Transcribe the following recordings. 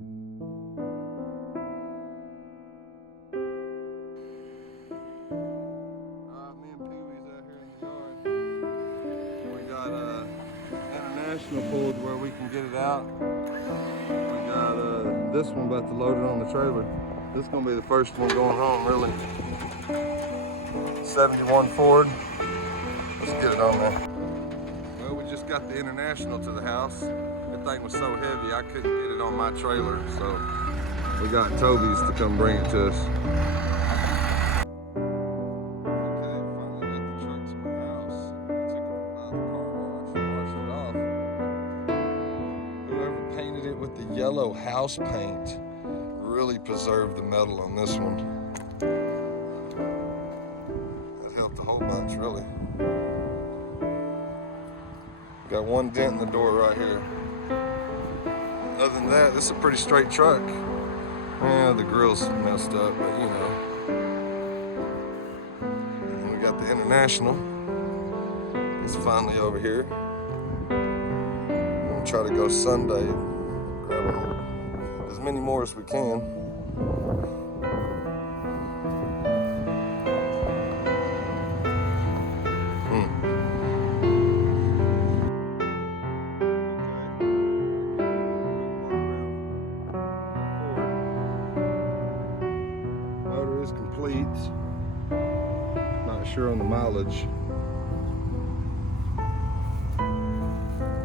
Me and Pee-wee's out here in the yard. We got international pulled where we can get it out. We got this one about to load it on the trailer. This is gonna be the first one going home, really. 71 Ford. Let's get it on there. Well, we just got the international to the house. That thing was so heavy I couldn't get it on my trailer, so we got Toby's to come bring it to us. Okay, finally got the truck to my house. Took it out of the car wash and washed it off. Whoever painted it with the yellow house paint really preserved the metal on this one. That helped a whole bunch, really. Got one dent in the door right here. Other than that, this is a pretty straight truck. Yeah, the grill's messed up, but you know. And we got the international. It's finally over here. I'm gonna try to go Sunday, grab as many more as we can. Is complete. Not sure on the mileage.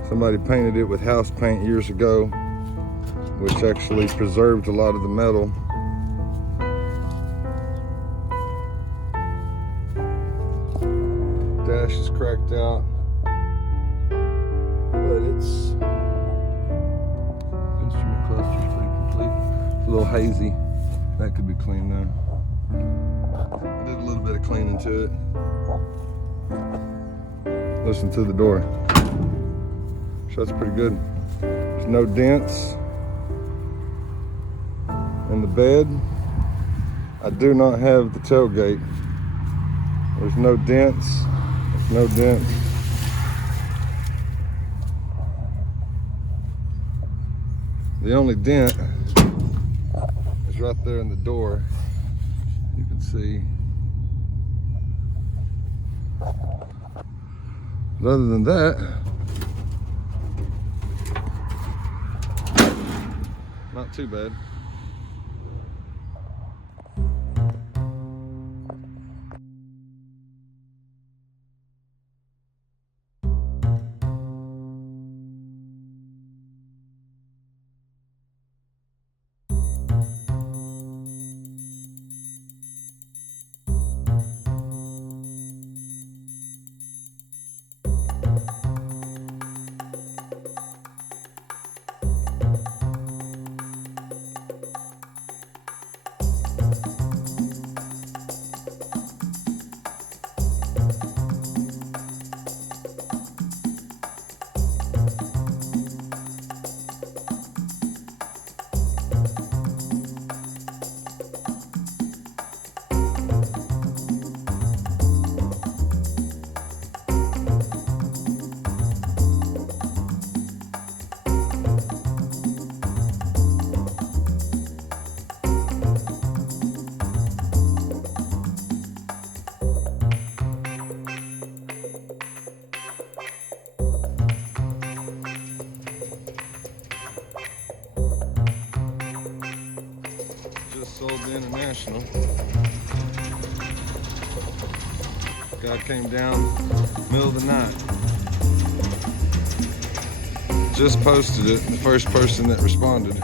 Somebody painted it with house paint years ago, which actually preserved a lot of the metal. Dash is cracked out, but it's instrument cluster's pretty complete. It's a little hazy. That could be cleaned now. I did a little bit of cleaning to it. Listen to the door. Shuts pretty good. There's no dents in the bed. I do not have the tailgate. There's no dents. There's no dents. The only dent is right there in the door. You can see. But other than that, not too bad. Sold the international. Guy came down middle of the night. Just posted it, the first person that responded.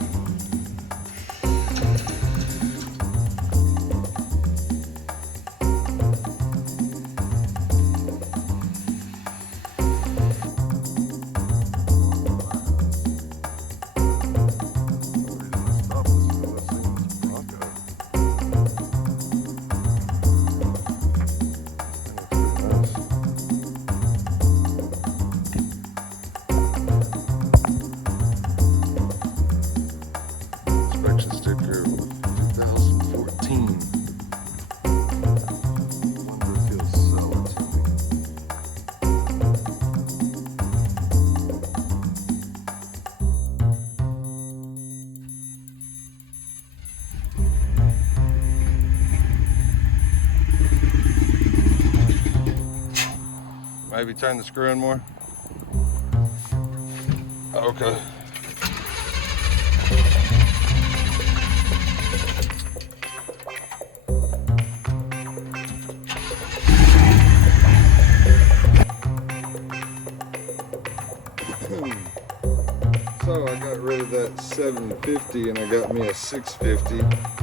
maybe turn the screw in more? Okay. So I got rid of that 750 and I got me a 650,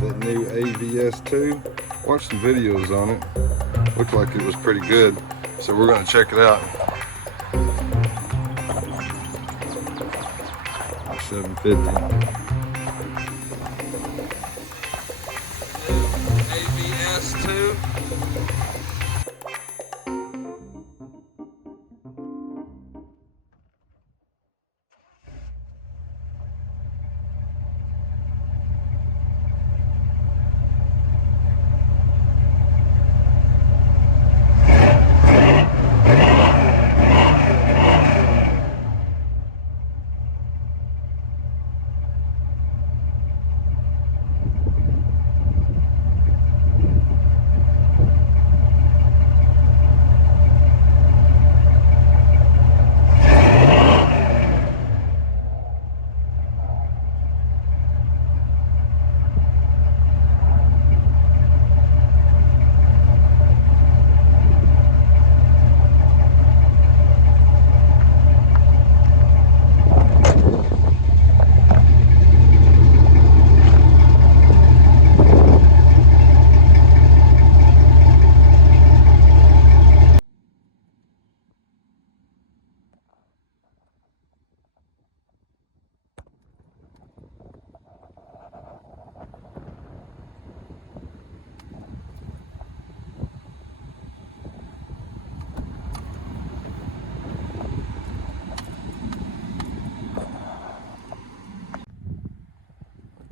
that new AVS2. Watched some videos on it. Looked like it was pretty good. So we're gonna check it out. 750. AVS2.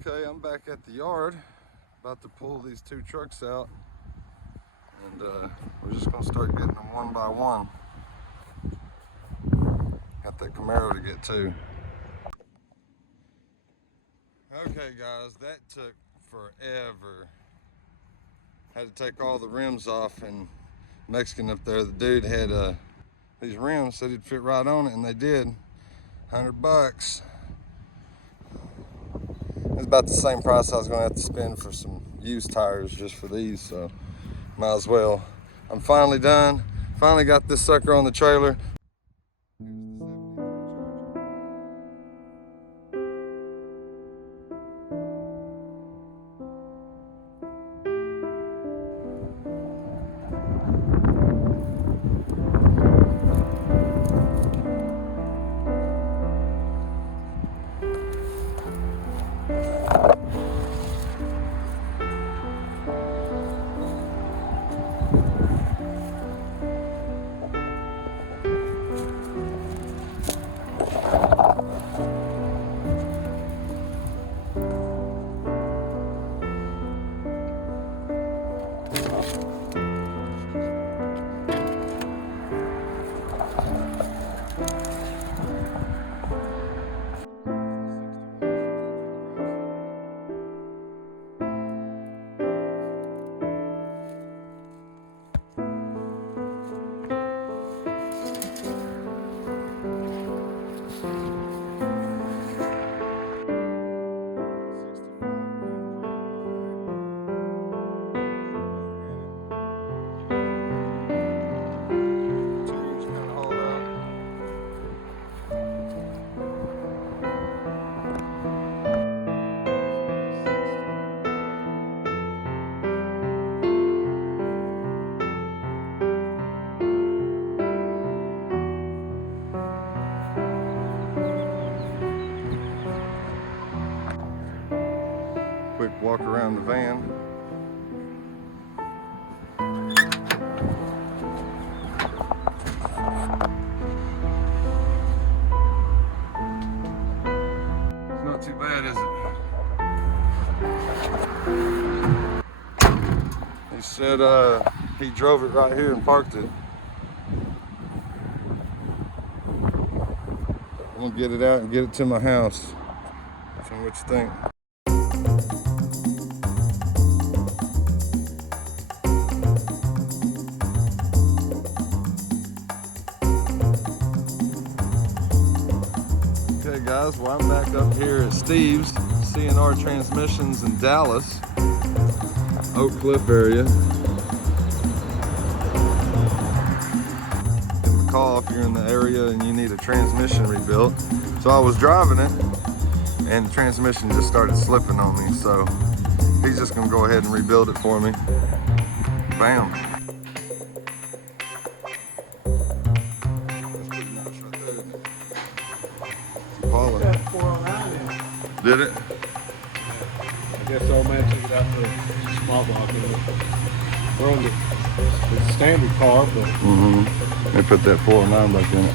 Okay, I'm back at the yard, about to pull these two trucks out, and we're just gonna start getting them one by one. Got that Camaro to get to. Okay guys, that took forever. Had to take all the rims off, and Mexican up there, the dude had these rims, said he'd fit right on it, and they did. $100. It's about the same price I was gonna have to spend for some used tires just for these, so might as well. I'm finally done. Finally got this sucker on the trailer. Quick walk around the van. It's not too bad, is it? He said he drove it right here and parked it. I'm gonna get it out and get it to my house. So what you think? guys? Well, I'm back up here at Steve's C&R Transmissions in Dallas, Oak Cliff area. Give them a call if you're in the area and you need a transmission rebuilt. So I was driving it and the transmission just started slipping on me. So he's just gonna go ahead and rebuild it for me. Bam. That's pretty nice right there. Paula. Got 409 in it. Did it? I guess the old man took it out for a small block. We're on the standard car, but They put that 409 back in it.